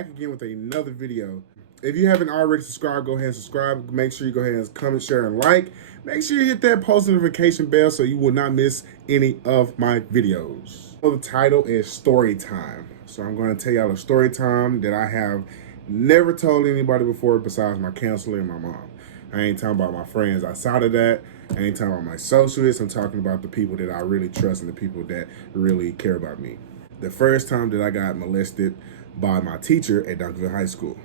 back again with another video. If you haven't already subscribed, go ahead and subscribe. Make sure you go ahead and comment, share, and like. Make sure you hit that post notification bell so you will not miss any of my videos. So the title is Story Time. So I'm going to tell y'all a story time that I have never told anybody before besides my counselor and my mom. I ain't talking about my friends outside of that. I ain't talking about my associates. I'm talking about the people that I really trust and the people that really care about me. The first time that I got molested by my teacher at Duncanville High School.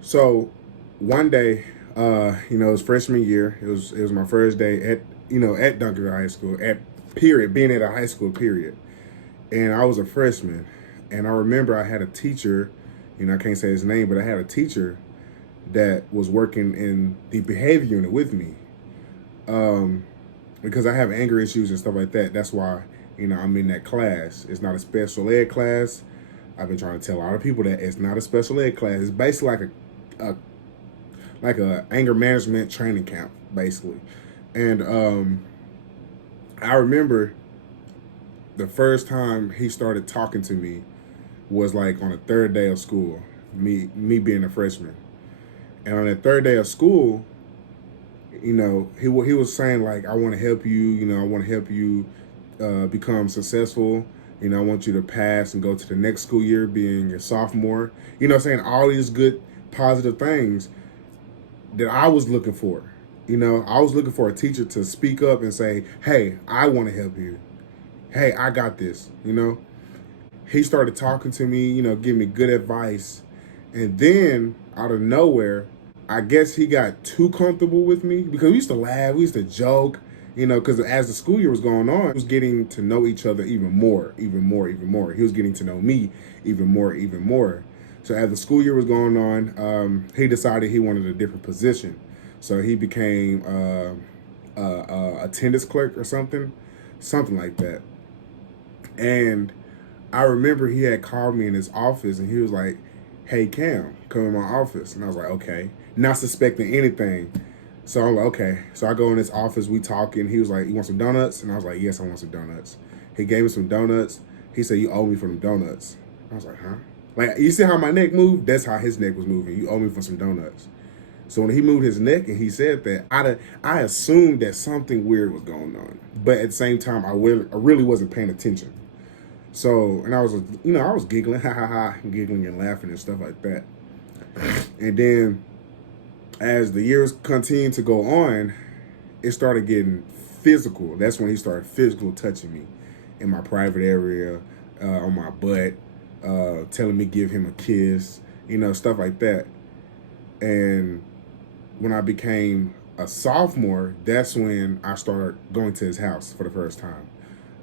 So one day, it was freshman year. It was my first day at Duncanville High School, being at a high school period. And I was a freshman. And I remember I had a teacher, I can't say his name, but I had a teacher that was working in the behavior unit with me. Because I have anger issues and stuff like that. That's why, I'm in that class. It's not a special ed class. I've been trying to tell a lot of people that it's not a special ed class. It's basically like a anger management training camp, basically. And I remember the first time he started talking to me was like on the third day of school, me being a freshman. And on the third day of school, he was saying like, I want to help you, I want to help you become successful. I want you to pass and go to the next school year being a sophomore. Saying all these good, positive things that I was looking for. I was looking for a teacher to speak up and say, hey, I want to help you. Hey, I got this, He started talking to me, giving me good advice. And then out of nowhere, I guess he got too comfortable with me because we used to laugh, we used to joke, because as the school year was going on, we was getting to know each other even more. He was getting to know me even more. So as the school year was going on, he decided he wanted a different position. So he became attendance clerk or something like that. And I remember he had called me in his office and he was like, hey, Cam, come in my office. And I was like, okay, not suspecting anything. So I'm like, okay. So I go in his office, we talking. He was like, you want some donuts? And I was like, yes, I want some donuts. He gave me some donuts. He said, you owe me for them donuts. I was like, huh? Like, you see how my neck moved? That's how his neck was moving. You owe me for some donuts. So when he moved his neck and he said that, I assumed that something weird was going on. But at the same time, I really wasn't paying attention. So, and I was, I was giggling, giggling and laughing and stuff like that. And then as the years continued to go on, it started getting physical. That's when he started physical touching me in my private area, on my butt, telling me give him a kiss, stuff like that. And when I became a sophomore, that's when I started going to his house for the first time.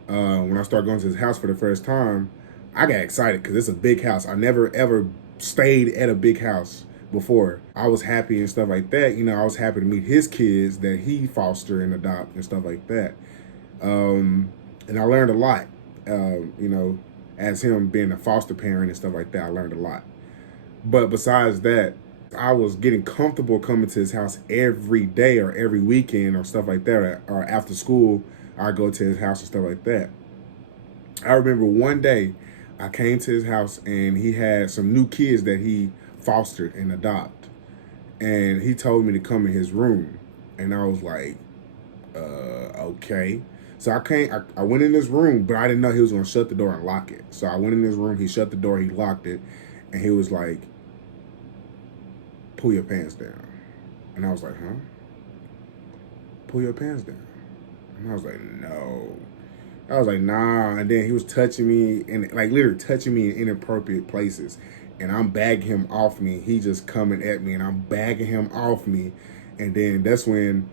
When I started going to his house for the first time, I got excited because it's a big house. I never ever stayed at a big house before. I was happy and stuff like that. I was happy to meet his kids that he foster and adopt and stuff like that. And I learned a lot, as him being a foster parent and stuff like that, I learned a lot. But besides that, I was getting comfortable coming to his house every day or every weekend or stuff like that, or after school, I go to his house and stuff like that. I remember one day I came to his house and he had some new kids that he fostered and adopted. And he told me to come in his room. And I was like, okay. So I went in his room, but I didn't know he was going to shut the door and lock it. So I went in his room, he shut the door, he locked it. And he was like, pull your pants down. And I was like, huh? Pull your pants down. And I was like, no. I was like, nah. And then he was touching me and like literally touching me in inappropriate places. And I'm bagging him off me. He just coming at me and I'm bagging him off me. And then that's when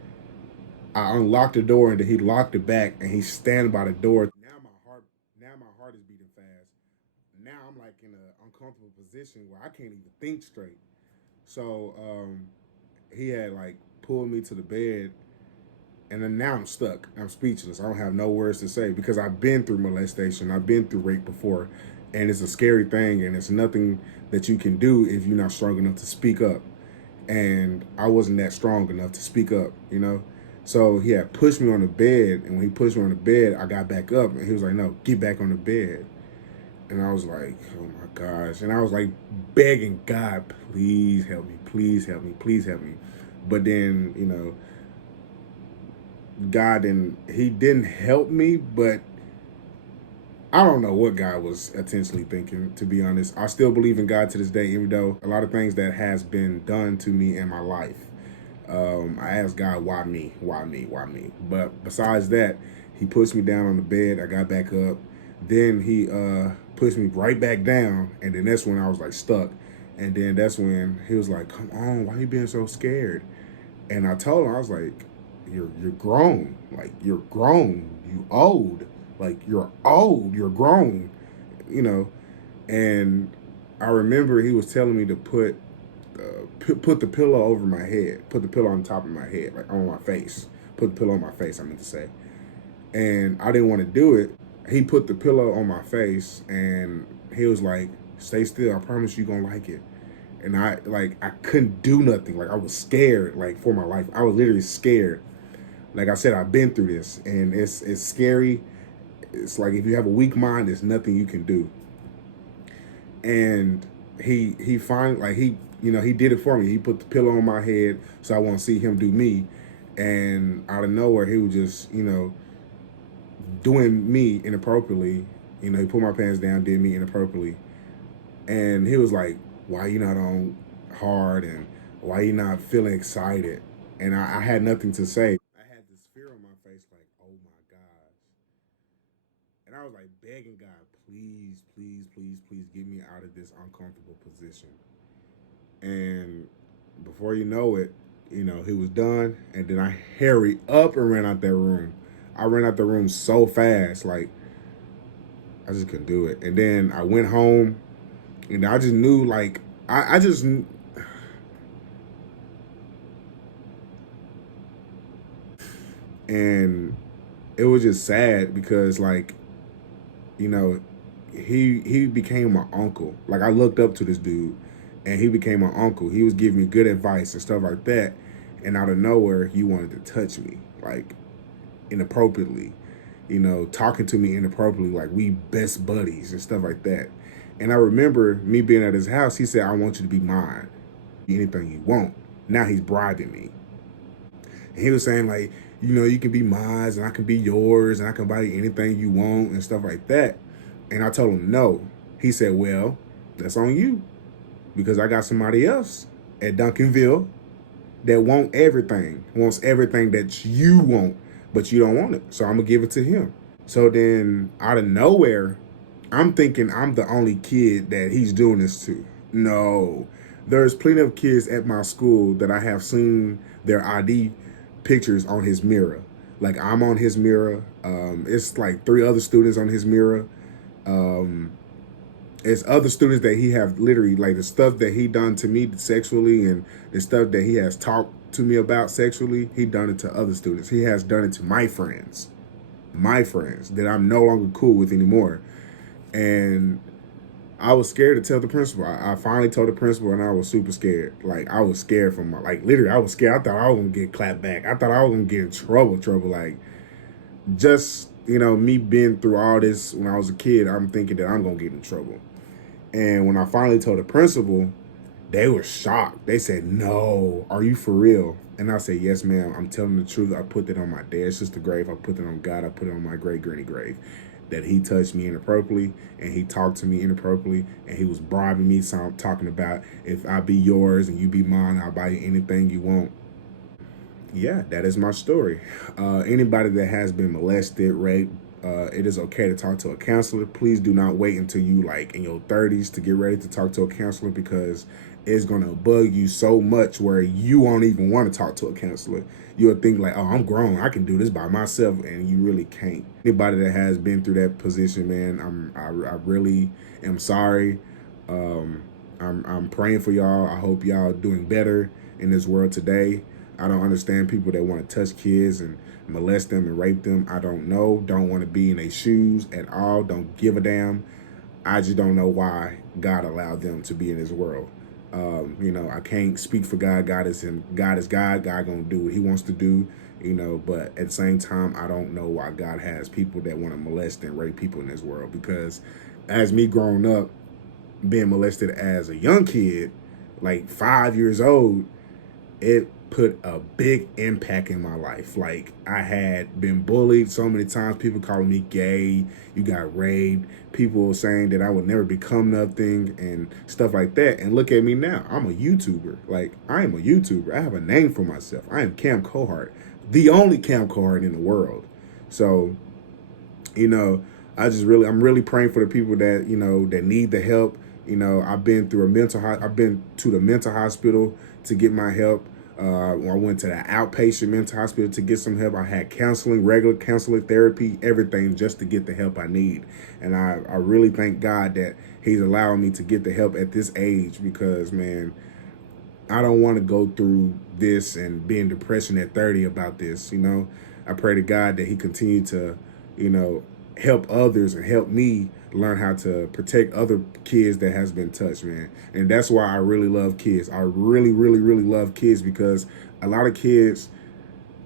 I unlocked the door and then he locked it back and he's standing by the door. Now my heart is beating fast. Now I'm like in an uncomfortable position where I can't even think straight. So he had like pulled me to the bed. And then now I'm stuck. I'm speechless. I don't have no words to say because I've been through molestation. I've been through rape before. And it's a scary thing. And it's nothing that you can do if you're not strong enough to speak up. And I wasn't that strong enough to speak up, So he had pushed me on the bed. And when he pushed me on the bed, I got back up. And he was like, no, get back on the bed. And I was like, oh my gosh. And I was like begging God, please help me, please help me, please help me. But then, God didn't, he didn't help me, but I don't know what God was intentionally thinking, to be honest. I still believe in God to this day, even though a lot of things that has been done to me in my life. I asked God, why me? Why me? Why me? But besides that, he puts me down on the bed. I got back up. Then he puts me right back down. And then that's when I was like stuck. And then that's when he was like, come on, why are you being so scared? And I told him, I was like, you're grown. Like, you're grown. You old. Like, you're old. You're grown. You know. And I remember he was telling me to put the pillow over my head, put the pillow on top of my head, like on my face, put the pillow on my face, I meant to say. And I didn't want to do it. He put the pillow on my face and he was like, stay still, I promise you gonna like it. And I couldn't do nothing. Like, I was scared, like, for my life. I was literally scared. Like I said, I've been through this and it's scary. It's like, if you have a weak mind, there's nothing you can do. And he finally, like, he did it for me. He put the pillow on my head so I won't see him do me. And out of nowhere, he was just, doing me inappropriately. He put my pants down, did me inappropriately. And he was like, why you not on hard and why you not feeling excited? And I had nothing to say. I had this fear on my face, like, oh my gosh. And I was like begging God, please, please, please, please get me out of this uncomfortable position. And before you know it, he was done. And then I hurried up and ran out that room. I ran out the room so fast, like, I just couldn't do it. And then I went home and I just knew, like, I just, and it was just sad because, like, you know, he became my uncle. Like, I looked up to this dude and he became my uncle. He was giving me good advice and stuff like that. And out of nowhere, he wanted to touch me, like, inappropriately, talking to me inappropriately, like we best buddies and stuff like that. And I remember me being at his house, he said, I want you to be mine. Anything you want. Now he's bribing me. And he was saying, like, you can be mine and I can be yours and I can buy you anything you want and stuff like that. And I told him no. He said, well, that's on you, because I got somebody else at Duncanville that wants everything that you want, but you don't want it. So I'm going to give it to him. So then out of nowhere, I'm thinking I'm the only kid that he's doing this to. No, there's plenty of kids at my school that I have seen their ID pictures on his mirror. Like, I'm on his mirror. It's like 3 other students on his mirror. It's other students that he have literally, like, the stuff that he done to me sexually and the stuff that he has talked to me about sexually, he done it to other students. He has done it to my friends that I'm no longer cool with anymore. And I was scared to tell the principal. I finally told the principal and I was super scared. Like, I was scared for literally, I was scared. I thought I was going to get clapped back. I thought I was going to get in trouble. Like, just, me being through all this when I was a kid, I'm thinking that I'm going to get in trouble. And when I finally told the principal, they were shocked. They said, no, are you for real? And I said, yes, ma'am. I'm telling the truth. I put that on my dad's sister grave. I put it on God. I put it on my great granny grave. That he touched me inappropriately and he talked to me inappropriately and he was bribing me. So I'm talking about, if I be yours and you be mine, I'll buy you anything you want. Yeah, that is my story. Anybody that has been molested, raped, it is okay to talk to a counselor. Please do not wait until you like in your 30s to get ready to talk to a counselor, because it's going to bug you so much where you won't even want to talk to a counselor. You'll think like, oh, I'm grown, I can do this by myself, and you really can't. Anybody that has been through that position, man, I really am sorry. I'm praying for y'all. I hope y'all doing better in this world today. I don't understand people that want to touch kids and molest them and rape them. I don't know. Don't want to be in their shoes at all. Don't give a damn. I just don't know why God allowed them to be in this world. You know, I can't speak for God. God is him. God is God. God gonna do what he wants to do, you know, but at the same time, I don't know why God has people that want to molest and rape people in this world, because as me growing up, being molested as a young kid, like 5 years old, it put a big impact in my life. Like, I had been bullied so many times, people calling me gay, you got raped, people saying that I would never become nothing and stuff like that. And look at me now, I'm a YouTuber. Like, I am a YouTuber. I have a name for myself. I am Cam Cohart, the only Cam Cohart in the world. So, you know, I'm really praying for the people that, you know, that need the help. You know, I've been to the mental hospital to get my help. I went to the outpatient mental hospital to get some help. I had counseling, regular counseling, therapy, everything, just to get the help I need. And I really thank God that he's allowing me to get the help at this age, because, man, I don't want to go through this and be in depression at 30 about this, you know. I pray to God that he continue to, you know, help others and help me learn how to protect other kids that has been touched, man. And that's why I really love kids. I really, really, really love kids, because a lot of kids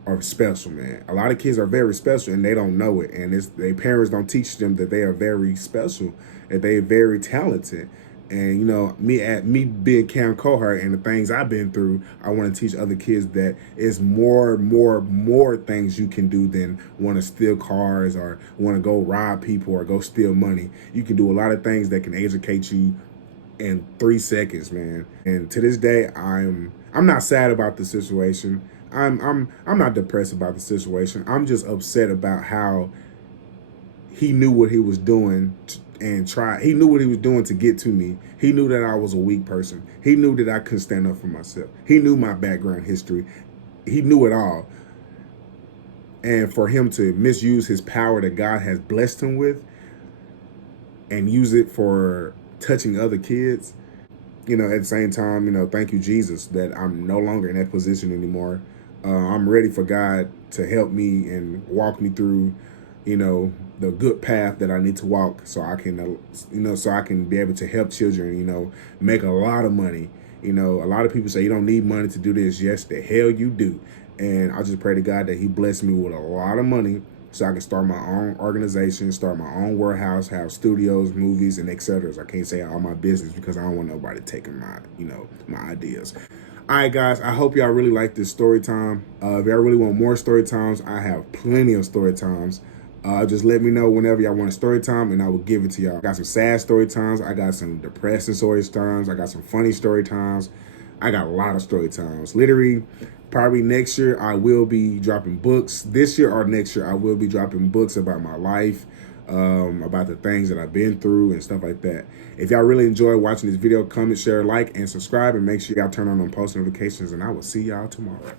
are special, man. A lot of kids are very special and they don't know it. And their parents don't teach them that they are very special, that they are very talented. And, you know, me being Cam Cohart and the things I've been through, I want to teach other kids that it's more things you can do than want to steal cars or want to go rob people or go steal money. You can do a lot of things that can educate you in 3 seconds, man. And to this day, I'm not sad about the situation. I'm not depressed about the situation. I'm just upset about how he knew what he was doing he knew what he was doing to get to me. He knew that I was a weak person. He knew that I couldn't stand up for myself. He knew my background history. He knew it all. And for him to misuse his power that God has blessed him with and use it for touching other kids, you know, at the same time, you know, thank you, Jesus, that I'm no longer in that position anymore. I'm ready for God to help me and walk me through, you know, the good path that I need to walk, so I can, you know, so I can be able to help children, you know, make a lot of money. You know, a lot of people say you don't need money to do this. Yes, the hell you do. And I just pray to God that he bless me with a lot of money so I can start my own organization, start my own warehouse, have studios, movies, and etc. I can't say all my business because I don't want nobody taking my, you know, my ideas. All right, guys, I hope y'all really like this story time. If y'all really want more story times, I have plenty of story times. Just let me know whenever y'all want a story time and I will give it to y'all. I got some sad story times. I got some depressing story times. I got some funny story times. I got a lot of story times. Literally, probably next year I will be dropping books. This year or next year I will be dropping books about my life, about the things that I've been through and stuff like that. If y'all really enjoy watching this video, comment, share, like, and subscribe, and make sure y'all turn on post notifications, and I will see y'all tomorrow.